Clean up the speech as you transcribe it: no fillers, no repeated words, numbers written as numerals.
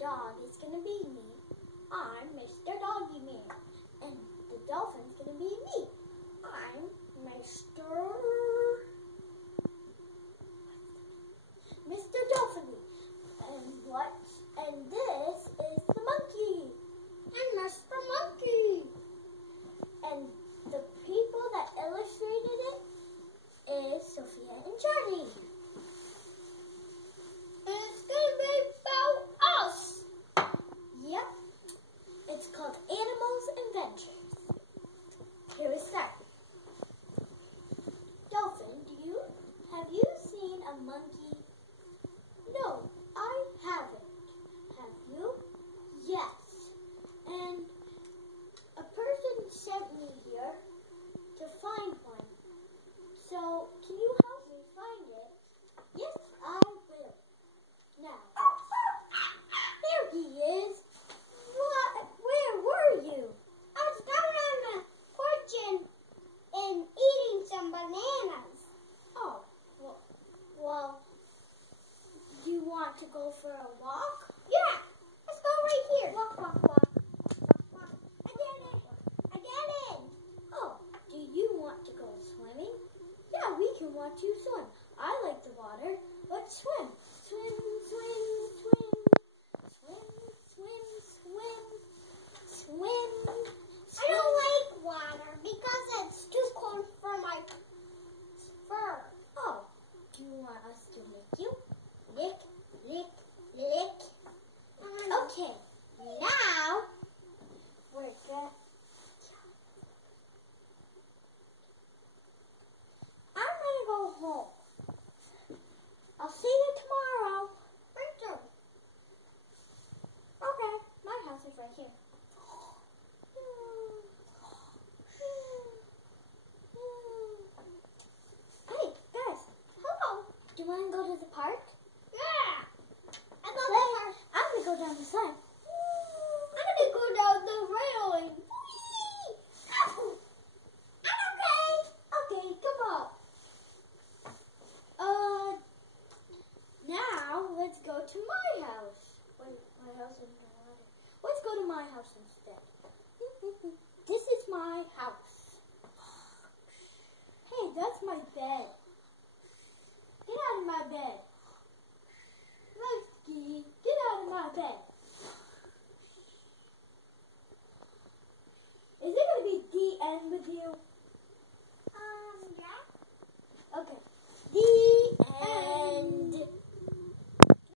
dog is going to be me. I'm Mr. Doggy Man. And the dolphin's going to be me. I'm Mr. Dolphin. And this is the monkey. And Mr. Monkey. And the people that illustrated it is Sophia and Johnny. And it's going to be about us. Yep. It's called Animals Adventures. Here we start. Dolphin, have you seen a monkey? No, I haven't. Have you? Yes. And a person sent me here to find one. So, can you help me find it? Yes, I will. Now, there he is. What? Where were you? I was down on the porch and eating some bananas. Oh, well, do you want to go for a walk? Yeah, let's go right here. Walk, walk, walk. I get it. Oh, do you want to go swimming? Yeah, we can watch you swim. I like the water. Let's swim. Swim, swim,